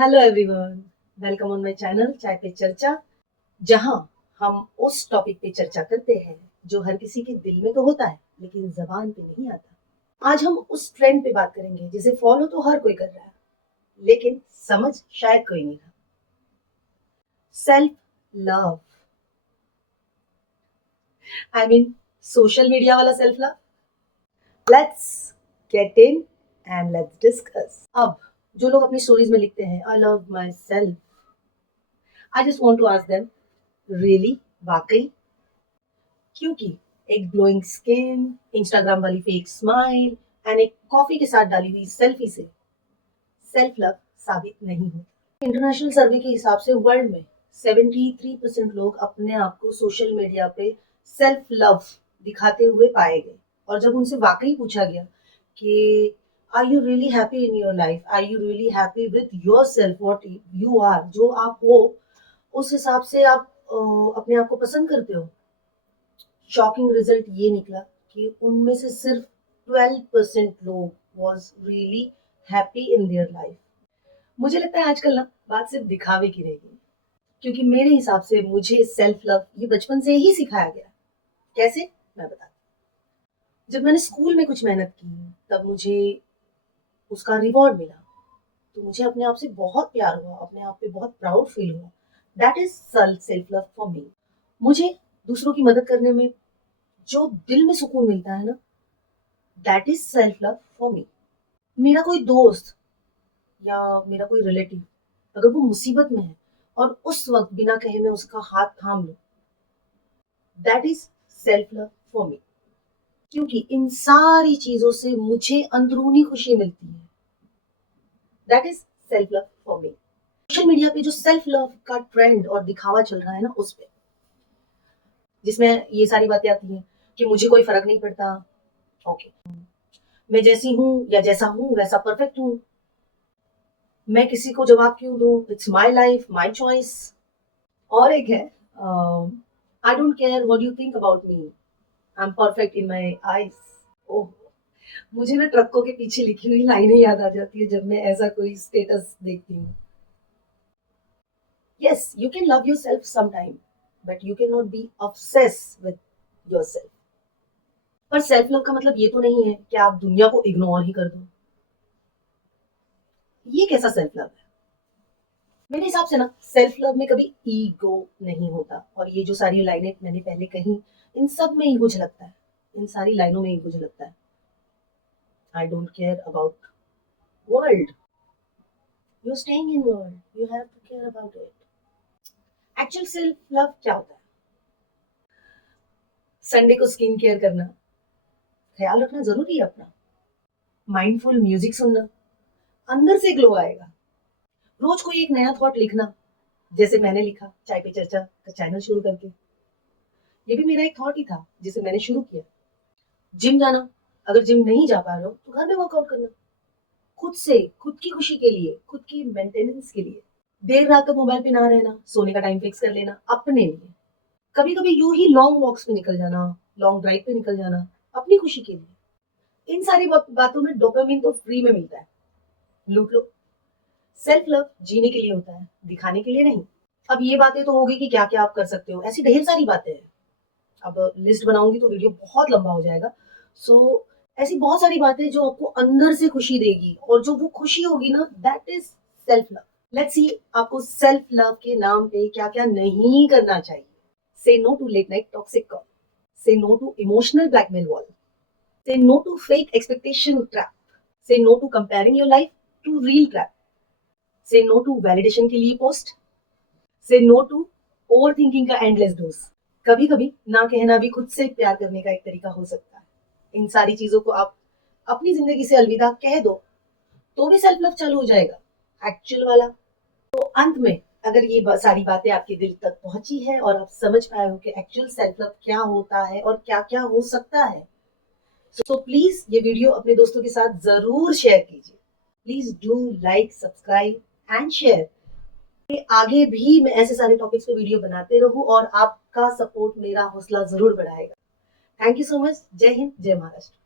Hello everyone, welcome on my channel चाय पे चर्चा, जहां हम उस टॉपिक पे चर्चा करते हैं जो हर किसी के दिल में तो होता है लेकिन जबान पे नहीं आता। आज हम उस ट्रेंड पे बात करेंगे जिसे फॉलो तो हर कोई कर रहा है लेकिन समझ शायद कोई नहीं रहा। Self love, I mean social media वाला self love. Let's get in and let's discuss. अब जो लोग अपनी स्टोरीज में लिखते हैं I love myself, I just want to ask them, really? वाकई? क्योंकि एक ग्लोइंग स्किन, इंस्टाग्राम वाली फेक स्माइल एंड एक कॉफी के साथ डाली हुई सेल्फी से सेल्फ लव साबित नहीं होता। इंटरनेशनल सर्वे के हिसाब से वर्ल्ड में 73% लोग अपने आप को सोशल मीडिया पे सेल्फ लव दिखाते हुए पाए गए। और जब उनसे वाकई पूछा गया कि are you really happy in your life, are you really happy with your self, what you are, जो आप हो उस हिसाब से आप अपने आप को पसंद करते हो, शॉकिंग रिजल्ट ये निकला कि उनमें से सिर्फ 12% लोग was really happy in their life. मुझे लगता है आजकल ना बात सिर्फ दिखावे की रह गई, क्योंकि मेरे हिसाब से मुझे सेल्फ लव ये बचपन से ही सिखाया गया। कैसे, मैं बताती हूँ। जब मैंने स्कूल में कुछ मेहनत की तब मुझे उसका रिवॉर्ड मिला, तो मुझे अपने आप से बहुत प्यार हुआ, अपने आप पे बहुत प्राउड फील हुआ। That is self love for me. मुझे दूसरों की मदद करने में जो दिल में सुकून मिलता है ना, that is self love for me. मेरा कोई दोस्त या मेरा कोई रिलेटिव अगर वो मुसीबत में है और उस वक्त बिना कहे मैं उसका हाथ थाम लूं, that is self love for me. क्योंकि इन सारी चीजों से मुझे अंदरूनी खुशी मिलती है। That is self love for me. Social media पे जो सेल्फ लव का ट्रेंड और दिखावा चल रहा है ना, उस पे जिसमें ये सारी बातें आती हैं कि मुझे कोई फर्क नहीं पड़ता, ओके, मैं जैसी हूं या जैसा हूं वैसा परफेक्ट हूं, मैं किसी को जवाब क्यों दूं, it's my life my choice. और एक है I don't care what you think about me, I am perfect in my eyes. Oh, मुझे ना ट्रकों के पीछे लिखी हुई लाइनें याद आ जाती है जब मैं ऐसा कोई स्टेटस देखती हूँ। Yes, you can love your self sometime but you can not be obsess with your self. पर सेल्फ लव का मतलब ये तो नहीं है कि आप दुनिया को इग्नोर ही कर दो। ये कैसा सेल्फ लव है? मेरे हिसाब से ना सेल्फ लव में कभी ईगो नहीं होता। और ये जो सारी लाइनें मैंने पहले कही, इन सब में ईगो झलकता है, इन सारी लाइनों में ईगो झलकता है। I don't care about world, you staying in world, you have to care about it. Actual self love क्या होता है? संडे को स्किन केयर करना, ख्याल रखना जरूरी है अपना, माइंडफुल म्यूजिक सुनना, अंदर से ग्लो आएगा। रोज कोई एक नया थॉट लिखना, जैसे मैंने लिखा चाय पे चर्चा का चैनल शुरू करके। ये भी मेरा एक थॉट ही था जिसे मैंने शुरू किया। जिम जाना, अगर जिम नहीं जा पा रहे हो तो घर में वर्कआउट करना, खुद से, खुद की खुशी के लिए, खुद की मेंटेनेंस के लिए। देर रात तक मोबाइल पे ना रहना, सोने का टाइम फिक्स कर लेना अपने लिए। कभी कभी यूं ही लॉन्ग वॉक्स पे निकल जाना, लॉन्ग ड्राइव पे निकल जाना, अपनी खुशी के लिए। इन सारी बातों में डोपामिन तो फ्री में मिलता है, लूट लो। सेल्फ लव जीने के लिए होता है, दिखाने के लिए नहीं। अब ये बातें तो हो गई कि क्या क्या आप कर सकते हो, ऐसी ढेर सारी बातें हैं। अब लिस्ट बनाऊंगी तो वीडियो बहुत लंबा हो जाएगा। सो ऐसी बहुत सारी बातें जो आपको अंदर से खुशी देगी, और जो वो खुशी होगी ना, that is self love. Let's see आपको सेल्फ लव के नाम पे क्या क्या नहीं करना चाहिए। Say no to late night toxic call, say no to emotional blackmail wall, say no to fake expectation trap, say no to comparing your life to reel trap, say no to validation के लिए post, say no to overthinking का endless dose. कभी कभी ना कहना भी खुद से प्यार करने का एक तरीका हो सकता है। इन सारी चीजों को आप अपनी जिंदगी से अलविदा कह दो तो भी सेल्फ लव चालू हो जाएगा, एक्चुअल वाला। तो अंत में अगर ये सारी बातें आपके दिल तक पहुंची है और आप समझ पाए हो कि एक्चुअल सेल्फ लव क्या होता है और क्या क्या हो सकता है, तो प्लीज ये वीडियो अपने दोस्तों के साथ जरूर शेयर कीजिए। Please do like, subscribe and share. आगे भी मैं ऐसे सारे टॉपिक्स पे वीडियो बनाते रहूं और आपका सपोर्ट मेरा हौसला जरूर बढ़ाएगा। Thank you so much. जय हिंद, जय महाराष्ट्र।